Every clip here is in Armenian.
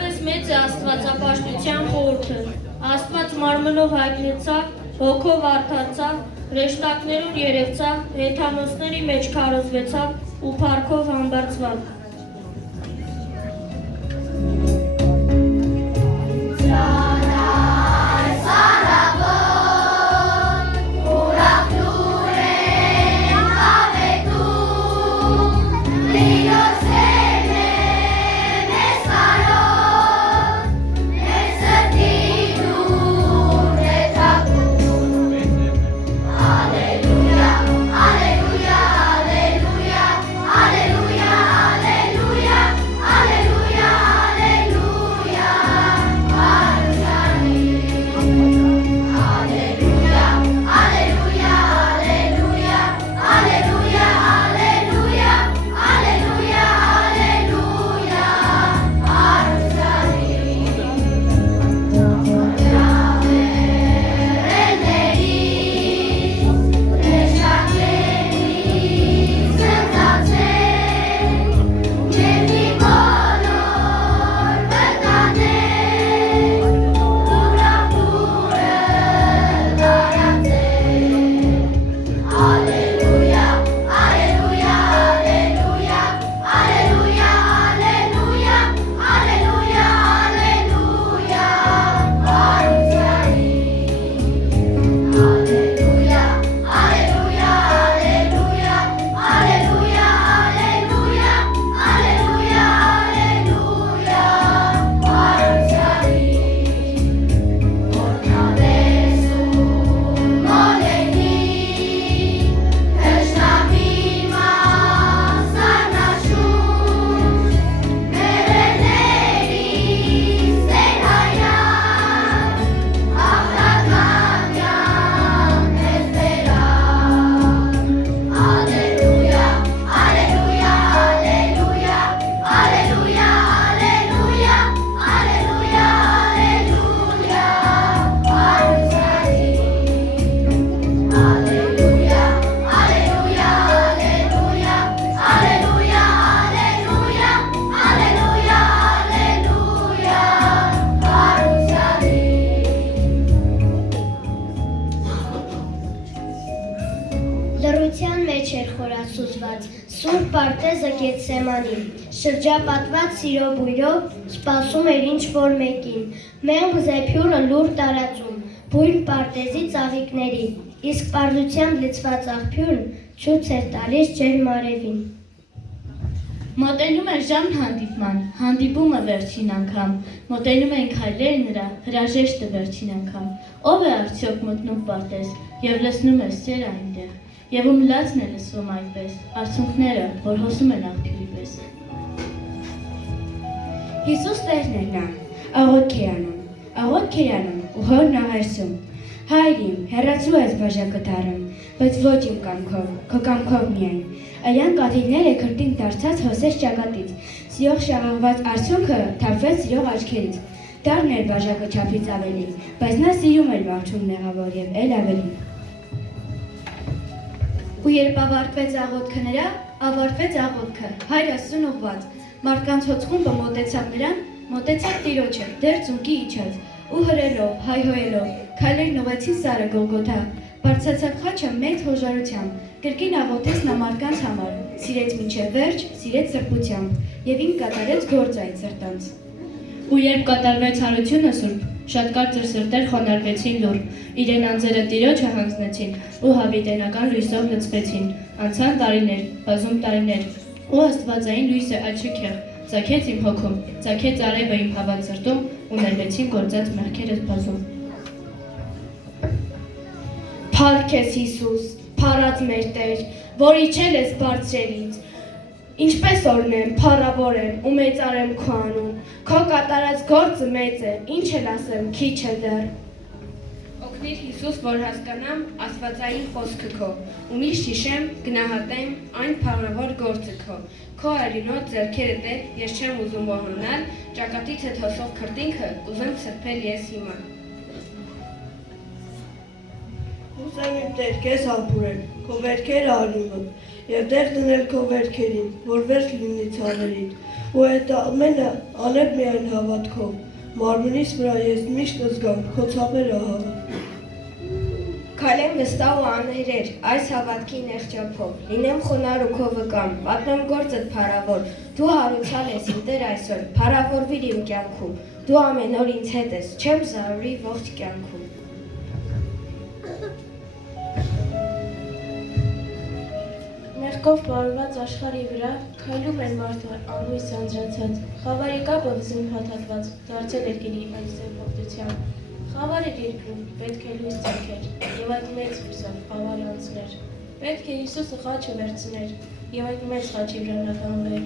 Հատկապես մեծ է աստվածապաշտության խորհուրդը։ Աստված մարմնով հայտնեցավ, հոգով արդարացավ, հրեշտակներուն երևցավ, հեթանոսների մեջ քարոզվեցավ ու փառքով համբարձվավ։ Լռության մեջ էր խորասուզված, Սուրբ Պարտեզը Գեթսեմանի, շրջապատված սիրո բույրով, սպասում էր ինչ-որ մեկին, մեղմ զեփյուրը լուր տարածում, բույր Պարտեզի ծաղիկների, իսկ պարզությամբ լցված աղբյուրն ցույց էր տալիս ջերմ արևին։ Մոտենում էր ժամն հանդիպման, հանդիպումը վերջին անգամ, մոտենում էին քայլերը նրա, հրաժեշտը վերջին անգամ, ով է արդյոք մտնում Պարտեզ և լսնում է սեր այնտեղ, և ում լացն է լսվում այդպես, արցունքները, որ հոսում են աղբյուրի պես։ Հիսուս Տերն էր նա, աղոթք էր անում ու հորն աղերսում։ Հայր իմ, հեռացրու ես բաժակը բայց ոչ իմ կամքով, քո կամքով միայն։ Այլյան կաթիլները քրտին դարձած հոսեց ճակատից, սիրող շաղաղված արցունքը թափվեց սիրող աչքերից։ Դառն էր բաժակը չափից ավելի, բայց նա սիրում էր ողջուն մեղավոր և էլ ավելի։ Ու երբ ավարտվեց աղոթքը նրա, ավարտվեց աղոթքը, Հայր Աստծուն ուղղված, մարդկանց հոծխումբը մոտեցավ նրան, մոտեցավ Տիրոջը, դեռ ծունկի իջած, ու հրելով, հայհոյելով, քայլերն ուղղեցին Սարը Գողգոթա, բարձրացավ խաչը մեծ հոժարությամբ, կրկին աղոթեց նա մարդկանց համար, սիրեց մինչև վերջ, սիրեց սրբությամբ, և ինքն կատարեց գործ այդ սրտանց։ Ու երբ կատարվեց հարությունը Սուրբ, շատ կարծր սրտեր խոնարհվեցին լուռ, իրեն անձերը Տիրոջը հանձնեցին ու հավիտենական լույսով լցվեցին, անցան տարիներ, բազում տարիներ, ու աստվածային լույսը աչքեղ, ծագեց իմ հոգում, ծագեց արևը իմ հավատ սրտում ու ներվեցին գործած մեղքերս բազում։ Փառք ես Հիսուս, փառած մեր Տեր, որ իջել ես բարձրերից, ինչպես օրնեմ, փառավոր եմ ու մեծարեմ քո անուն, քո կատարած գործը մեծ է, ինչ էլ ասեմ, քիչ է դեռ։ Օգնիր Հիսուս, որ հասկանամ աստվածային խոսքը քո, ու միշտ հիշեմ, գնահատեմ այն փառավոր գործը քո արյունոտ ձեռքերը տեր, ես չեմ ուզում ոհանալ, ճակատից հետ հոսող քրտինքը կուզեմ սրբել ես հիմա։ Ուզեմ իմ Տեր քեզ համբուրել, քո վերքերը արյունով, և դեղ դնել քո վերքերին, որ վերջ լինի ցավերին, ու այդ ամենը անել միայն հավատքով։ Մարմնիս վրա ես միշտ զգամ քո ցավերը հավատ։ Քալեմ վստահ ու անհրեր այս հավատքի նեղջափով, լինեմ խոնար ու քո վկամ, պատմեմ գործդ փառավոր, դու հարուցալ ես իմ Տեր այսօր, փառավորվիր իմ կյանքում, դու ամեն օր ինձ հետ ես, չեմ զարուրի ողջ կյանքում։ Մեղքով պարված աշխարհի վրա քայլում են մարդը անհույս անձրացած, խավարի կապը վզին հաթաթված, դարձել էր գերի այս զերողտության։ Խավար էր երկրում, պետք է լույս ձեռքեր, և այդ մեծ լույսով խավարը անցներ։ Պետք է Հիսուսը խաչը վերցներ, և այդ մեծ խաչի վրա նա կանգներ։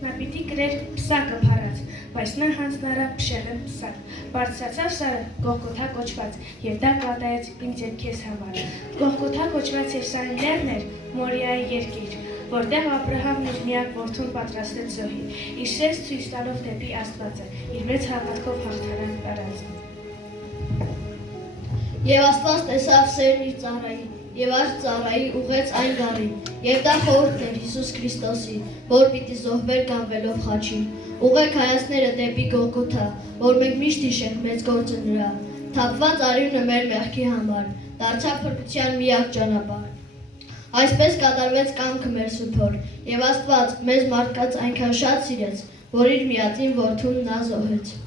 Նա պիտի գրեր պսակը փառած, բայց նա հանձնարավ փշեղը պսակ, բարձրացավ սարը Գողգոթա կոչված, և դա կատարեց ինձ և քեզ համար։ Գողգոթա կոչված Եփսայի լեռն էր Մորիայի երկիր, որտեղ Աբրահամն իր միակ որդուն պատրաստեց զոհի, իր սեր ցույց տալով դեպի Աստվածը, իր մեծ հավատքով հաղթանակ տարած։ Եվ Աստված տեսավ սերն իր ծառայի, և այս ծառայի ուղեց այն գառին, և դա խորհուրդն էր Հիսուս Քրիստոսի, որ պիտի զոհվեր գանվելով խաչին։ Ուղեք հայացները դեպի Գողգոթա, որ մենք միշտ հիշենք մեծ գործը նրա։ Թափված արյունը մեր մեղքի համար, դարձավ փրկության միակ ճանապարհ։ Այսպես կատարվեց կամքը մեր Սուրբ, և Աստված մեզ մարդկանց այնքան շատ սիրեց, որ իր միածին որդուն նա զոհեց։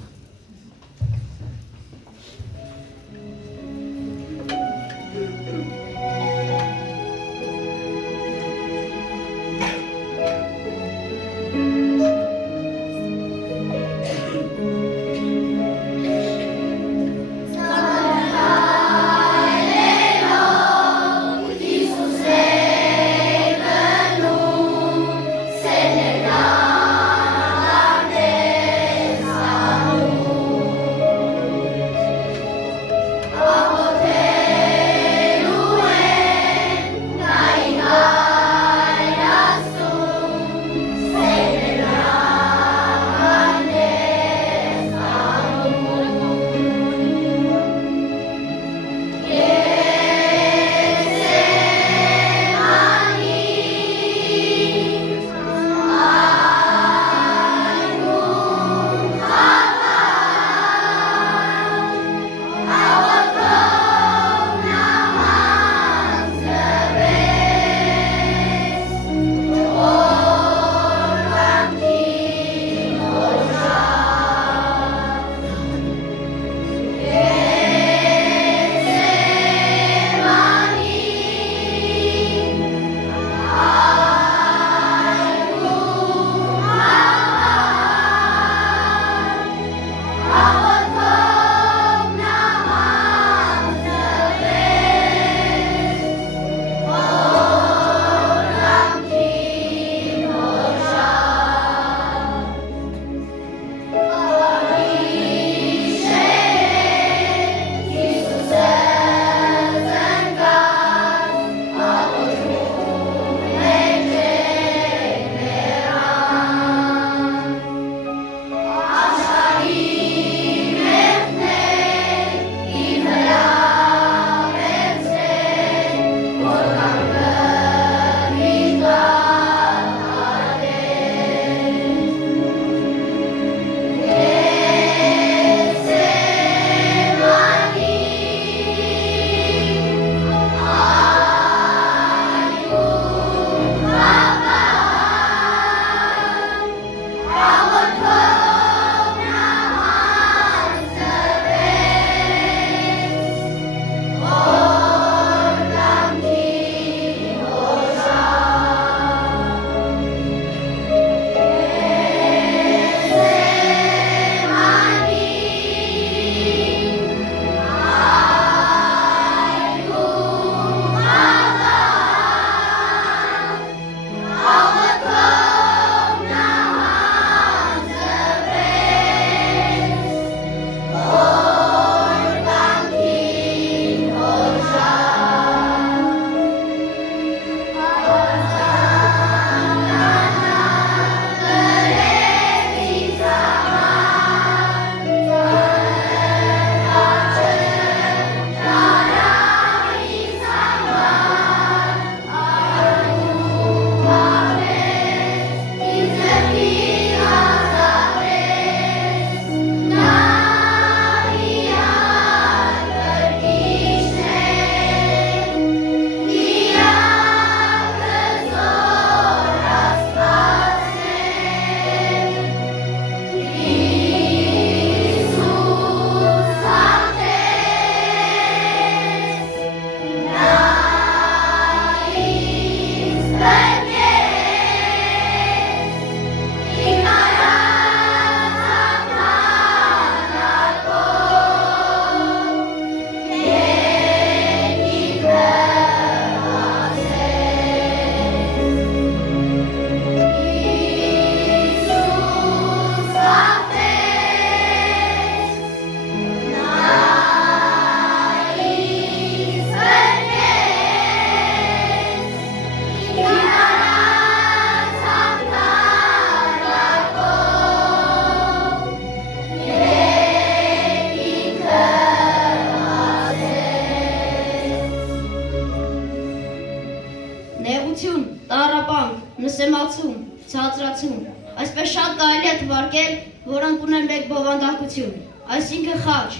սեմացում, ցածրացում, այսպես շատ կարելի է թվարկել, որոնք ունեն մեկ բովանդակություն, այսինքն խաչ։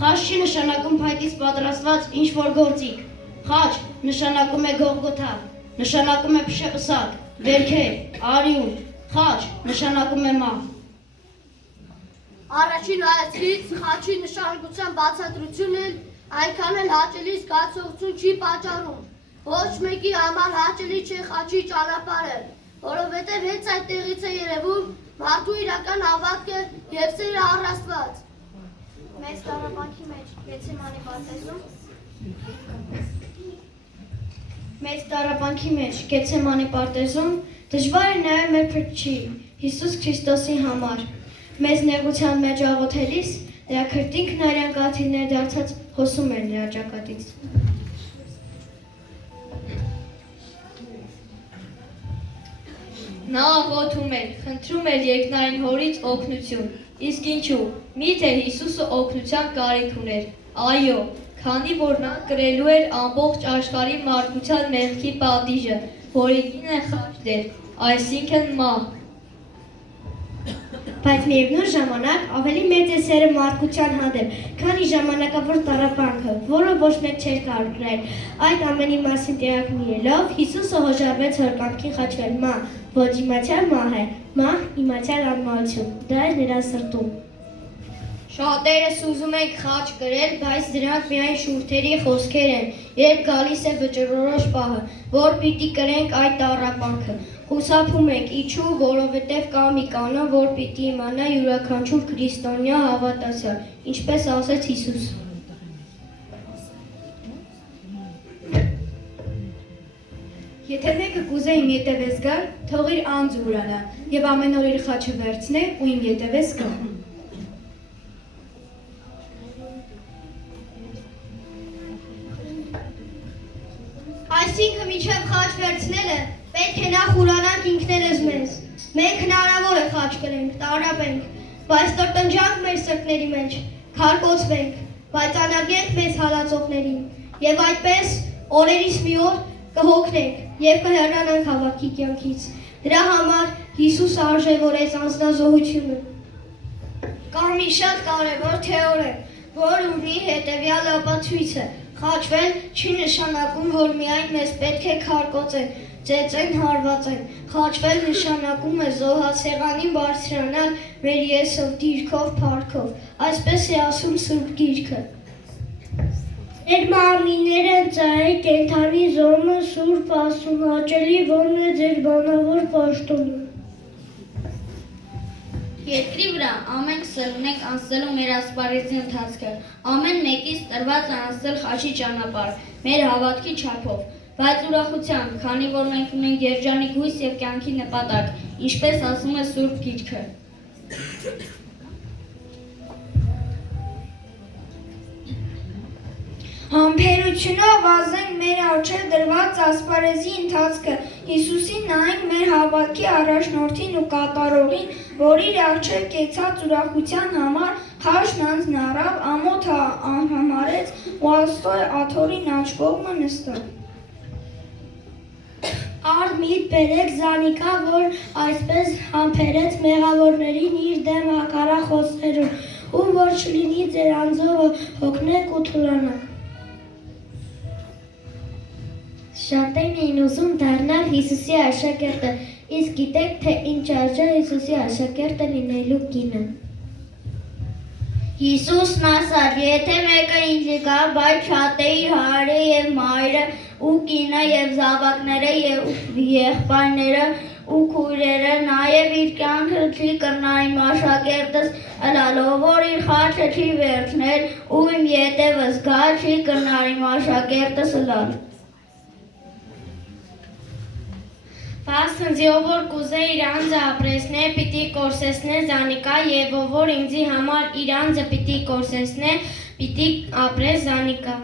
Խաչ չի նշանակում փայտից պատրաստված ինչ-որ գործիք։ Խաչ նշանակում է Գողգոթա, նշանակում է փշեպսակ, վերքեր, արյուն։ Խաչ նշանակում է մահ։ Առաջին հայացքից խաչի նշանակության բացատրությունն այնքան էլ հաճելի զգացողություն չի պատճառում։ Ոչ մեկի համար հաճելի չէ խաչի ճանապարհը, որովհետև հենց այդտեղից է երևում մարդու իրական հավատքը եւ սերը առաստված։ Մեծ տառապանքի մեջ Գեցսեմանի պարտեզում Մեծ տառապանքի մեջ Գեցսեմանի պարտեզում դժվար է նաև մեր Փրկչի Հիսուս Քրիստոսի համար։ Մեծ նեղության մեջ աղոթելիս նրա քրտինքն արյան կաթիլներ դարձած հոսում էր նրա ճակատից։ Նա աղոթում էր, խնդրում էր երկնային հորից օգնություն։ Իսկ ինչու՞, միթե Հիսուսը օգնության կարիք ուներ։ Այո, քանի որ նա կրելու էր ամբողջ աշխարհի մարդկության մեղքի պատիժը, որի գինը խաչն էր, այսինքն մահ։ Բայց միևնույն ժամանակ ավելի մեծ է սերը մարդկության հանդեպ, քանի ժամանակավոր տառապանքը, որը ոչ մեկ չէր կարող գրել։ Այդ ամենի մասին տեղյակ լինելով, Հիսուսը հոժարվեց հորկամքին խաչվել մահ, ոչ իմացյալ մահ է, մահ իմացյալ անմահություն, դա էր նրա սրտում։ Շատերս ուզում ենք խաչ կրել, բայց դրանք միայն շուրթերի խոսքեր են, երբ գալիս է վճռորոշ պահը, որ պիտի կրենք այդ տառապանքը։ Խուսափում ենք, ինչու, որովհետև կա մի կանոն, որ պիտի իմանա յուրաքանչյուր քրիստոնյա հավատացյալ, ինչպես ասեց Հիսուս։ Եթե մեկը կուզե իմ ետևես գալ, թող իր անձը ուրանա եւ ամեն օր իր խաչը վերցնե ու իմ ետևես գա։ Այսինքն միջև խաչ վերցնելը պետք է նախ ուրանանք ինքներս մեզ։ Մենք հնարավոր է խաչ կրենք, տառապենք, բայց տրտնջանք մեր սրտների մեջ, քարկոծվենք, բայց անարգենք մեզ հալածողներին եւ այդպես օրերից մի օր կհոգնենք եւ կհեռանանք հավատքի կյանքից։ Դրա համար Հիսուս արժևորեց անձնազոհությունը։ Կա մի շատ կարևոր թեորեմ, որ ունի հետեւյալ ապացույցը. խաչվել չի նշանակում, որ միայն մեզ պետք է քարկոծեն, ծեծեն, հարվածեն։ Խաչվել նշանակում է զոհասեղանին բարձրանալ մեր եսով, դիրքով, փառքով։ Այսպես է ասում Սուրբ Գիրքը։ Ձեր մարմինները ծառայ կենդանի զոհը Սուրբ Աստծուն, հաճելի որն է ձեր բանավոր պաշտոնը։ Երկրի վրա ամենք սլունենք անցնելու մեր ասպարեզի ընթացքը, ամեն մեկից տրված անցնել խաչի ճանապարհ, մեր հավատքի չափով, բայց ուրախությամբ, քանի որ մենք ունենք երջանիկ հույս եւ կյանքի նպատակ, ինչպես ասում է Սուրբ Գիրքը։ Համբերությունով ազենք մեր առջև դրված ասպարեզի ընթացքը, Հիսուսին նայենք մեր հավատքի առաջնորդին ու կատարողին, որ իր առջև կեցած ուրախության համար խաչն անձն առավ, ամոթը համարեց ու Աստծո աթոռին աջ կողմը նստավ։ Արդ միտ բերեք Զանիկա, որ այսպես համբերեց մեղավորներին իր դեմ հակառախոսներում ու որ չլինի ձեր անձովը հոգնեք ու թուլանաք։ Շատերն էին ուզում դառնալ Հիսուսի աշակերտը, իսկ գիտեք, թե ինչ արժե Հիսուսի աշակերտը լինելու կինը։ Հիսուսն ասաց, եթե մեկը ինձ գա, բայց չատե իր հայրը եւ մայրը ու կինը եւ զավակները եւ եղբայրները ու քույրերը, նաեւ իր կյանքը չի կրնա իմ աշակերտս ըլալով, որ իր խաչը չի վերցնել ու իմ ետևս գա, չի կրնա իմ աշակերտս ըլալ։ Պաստնձի ով որ կուզե իր անձը ապրեսնե, պիտի կորսեսնե Զանիկա եւ ով որ ինձի համար իր անձը պիտի կորսեսնե, պիտի ապրե Զանիկա։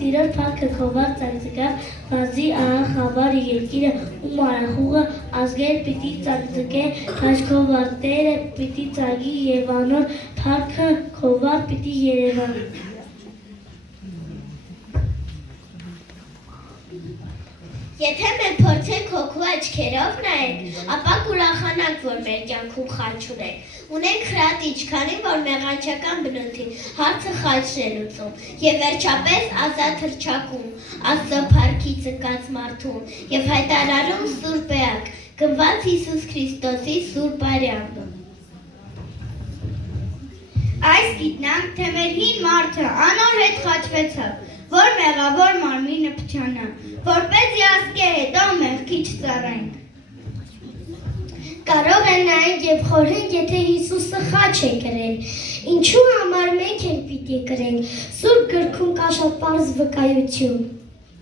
տիրոջ փառքը քովար ծակծկավ բազի ահա խավար երկիրը ու մարախուղը ազգեր պիտի ծակծկե քաշքովար տերը պիտի ծագի եւ անոր փառքը քովար պիտի երևա Եթե մենք փորձենք հոգու աչքերով նայենք, ապա կուրախանանք, որ մեր կյանքում խաչ ունենք։ Ունենք խրատիչ, քանի որ մեղանչական բնույթի հարցը խաչն է լուծում, եւ վերջապես ազատ հռչակում, Աստծո փառքի ծկած մարդուն եւ հայտարարում Սուրբ Էակ, գնված Հիսուս Քրիստոսի Սուրբ Արյանը։ Այս գիտնանք, թե մեր հին մարդը անոր հետ խաչվեցավ, որ մեղավոր մարմինը փչանա, որպեսզի ասկե հետո մեղքի չծառայենք։ Կարող են նայենք եւ խորհենք, եթե Հիսուսը խաչ է կրել, ինչու համար մենք էլ պիտի կրենք, Սուրբ գրքում կա շատ պարզ վկայություն։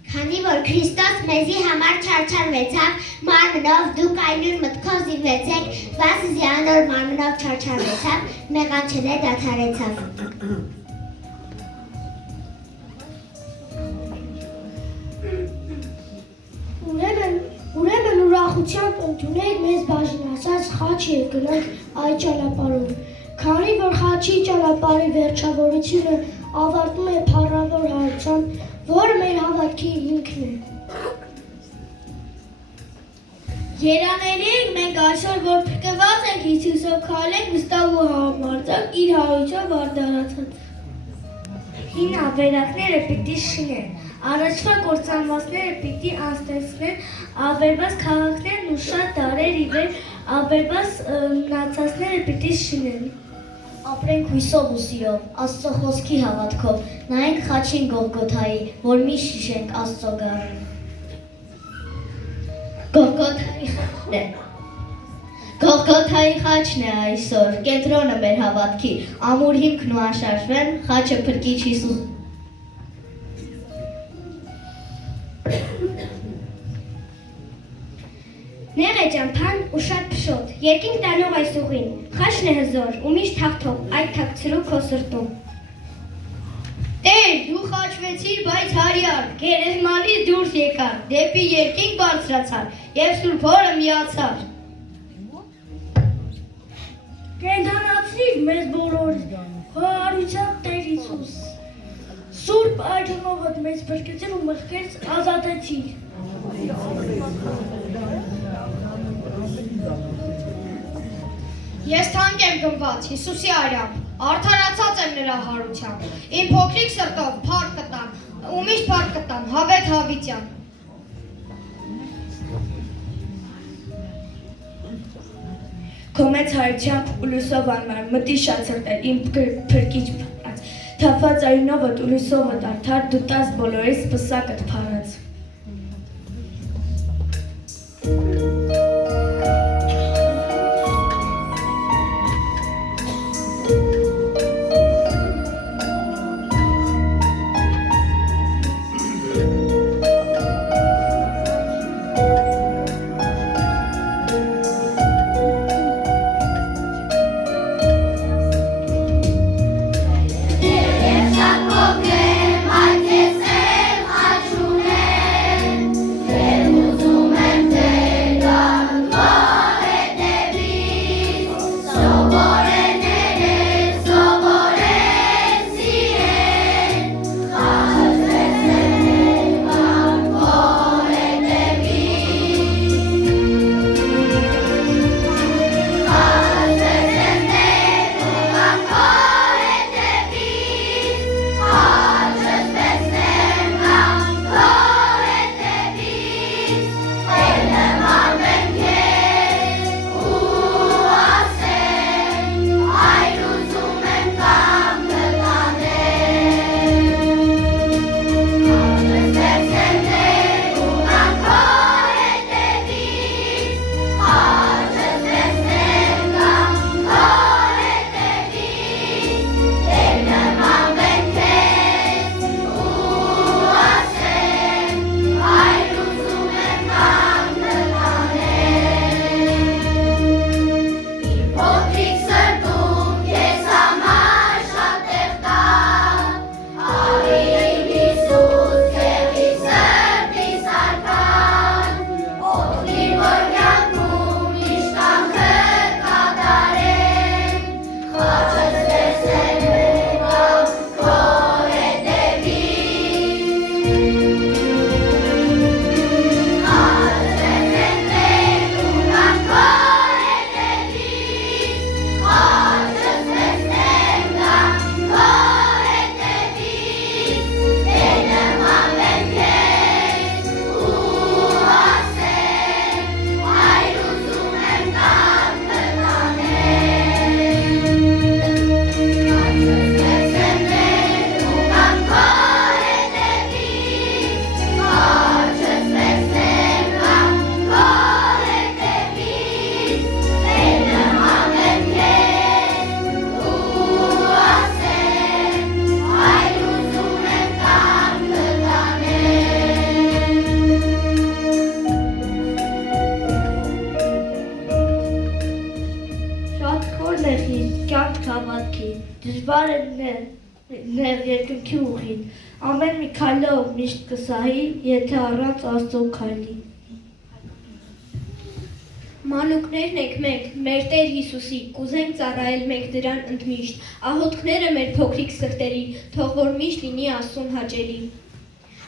Քանի որ Քրիստոս մեզի համար չարչարվեցավ մարմնով, դուք այնուր մտքով զինվեցեք, վասզի անոր մարմնով չարչարվեցավ, մեղանչելը դադարեցավ։ Ուրեմն ուրախությամբ ընդունենք մեզ բաժնասած խաչ եւ գնանք այդ ճանապարհով։ Քանի որ խաչի ճանապարհի վերջավորությունը ավարտվում է փառավոր հարցությամբ, որը մեր հավատքի հիմքն է։ Երանելի ենք մենք այսօր, որ փրկված ենք Հիսուսով, քայլենք վստահ ու համարձակ իր հարությամբ արդարացած։ Հին ավերակները պիտի շինեն, առաջվա կործանվածները պիտի անցնեցնեն, ավերված քաղաքներն ու շատ դարեր ի վեր ավերված մնացածները պիտի շինեն։ Ապրենք հույսով ու սիրով, Աստծո խոսքի հավատքով, նայենք խաչին Գողգոթայի, որ մի շիշենք Աստծո գառին։ Գողգոթայի խաչն է այսօր, կենտրոնը մեր հավատքի, ամուր հիմքն ու անշարժվեն, խաչը փրկիչ Հիսուս։ Նեղ է ճամփան ու շատ փշոտ, երկինք տանող այս ուղին, խաչն է հզոր ու միշտ հաղթող, այդ թաքցրու քո սրտում։ Տեր, դու խաչվեցիր, բայց հարյար, գերեզմանից դուրս եկար, դեպի երկինք բարձրացար եւ Սուրբ Հորը միացար։ Կենդանացրիր մեզ բոլորս, հարությամբ Տեր Հիսուս, Սուրբ այդունովդ մեզ փրկեցիր ու մեղքերից ազատեցիր։ Ես թանկ եմ գնված Հիսուսի արյամբ, արդարացած եմ նրա հարությամբ, իմ փոքրիկ սրտով փառք կտամ, ու միշտ փառք կտամ Հավետ Հավիտյան։ Քո մեծ հայությամբ ու լույսով անմար, մտի շատ սրտեր, իմ փրկիչ փրկած, թափված արյունովդ ու լույսովդ արդար, դու տաս բոլորիս պսակդ փառած։ Ես շատ փոքր եմ, այդ ես էլ խաչ ունեմ, հավատքի, դժվար է նեղ երկնքի ուղին, ամեն մի քայլով միշտ կսահի, եթե առանց Աստծո քայլի։ Մանուկներն եք մենք, մեր Տեր Հիսուսի, կուզենք ծառայել մենք դրան ընդմիշտ, աղոթքները մեր փոքրիկ սրտերի, թող որ միշտ լինի Աստծուն հաճելի։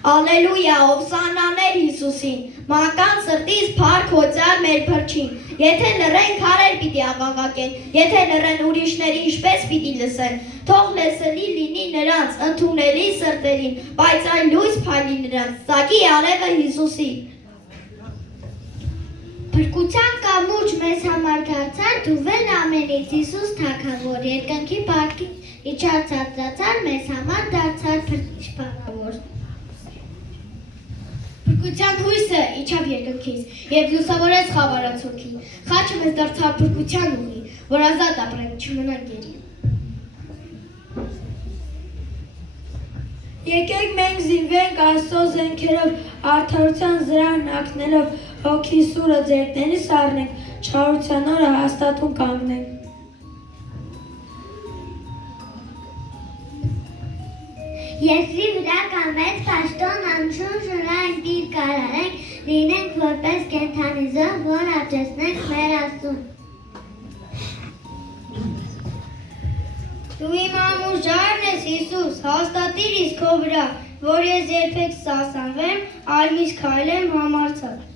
Ալելույա, ովսանաներ Հիսուսին, մական սրտից փառք հոծար մեր փրչին, եթե լռեն քարեր պիտի աղաղակեն, եթե լռեն ուրիշների ինչպես պիտի լսեն, թող լսելի լինի նրանց, ընդունելի սրտերին, բայց այն լույս փայլի նրանց, ծագի արևը Հիսուսի։ Փրկության կամուրջ մեզ համար դարձար, դուվել ամենից Հիսուս թագավոր, երկնքի պարտքի իջար ցածրացար, մեզ համար դարձար փրկիչ։ Փրկության հույսը իջավ երկնքից եւ լուսավորեց խավարած հոգի, խաչը մեզ դարձավ փրկության ուղի, որ ազատ ապրենք չմնանք գերի։ Եկեք մենք զինվենք Աստծո զենքերով, արդարության զրահն ակնելով, հոգի սուրը ձեռքներիս առնենք, չարության օրը հաստատուն կանգնենք։ Երկրի վրա կա մեծ պաշտոն անշուն շնորհանք դիր կարարենք, լինենք որպես կենդանի զոհ, որ աճեցնենք մեր Աստծուն։ Դու իմ ամուր ժառն ես Հիսուս, հաստատիր իսկ քո վրա, որ ես երբեք սասանվեմ, այլ միշտ քայլեմ համարձակ։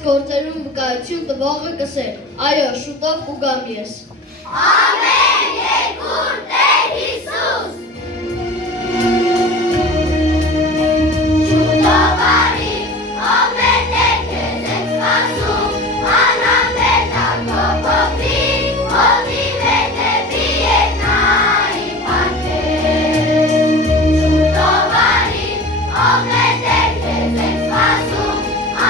Գործերում վկայություն տվողը կսեր, այո, շուտով կուգամ ես։ Ամեն երկուր Տեր Հիսուս։ Շուտով արի, ով մեր Տեր քեզ ենք սպասում, անհամբեր քո փոքրիկ, հոտի վետևի եք նայի պարքեր։ Շուտով արի, ով մեր Տեր քեզ ենք սպասում,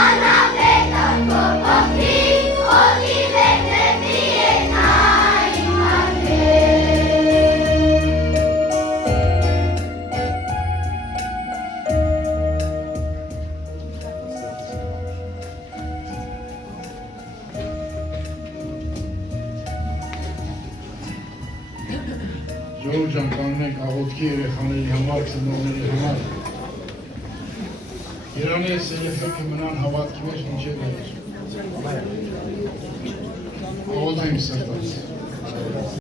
անհամբեր քո փոքրիկ, հոտի վետևի եք նայի պարքեր։ Ժողով ջան, կանենք աղոթքի երեխաների համար, ծնողների համար։ Երանի այս երեխեքը մնան հավատքի մեջ մինչև վերջ։ Աղոթենք սրտանց։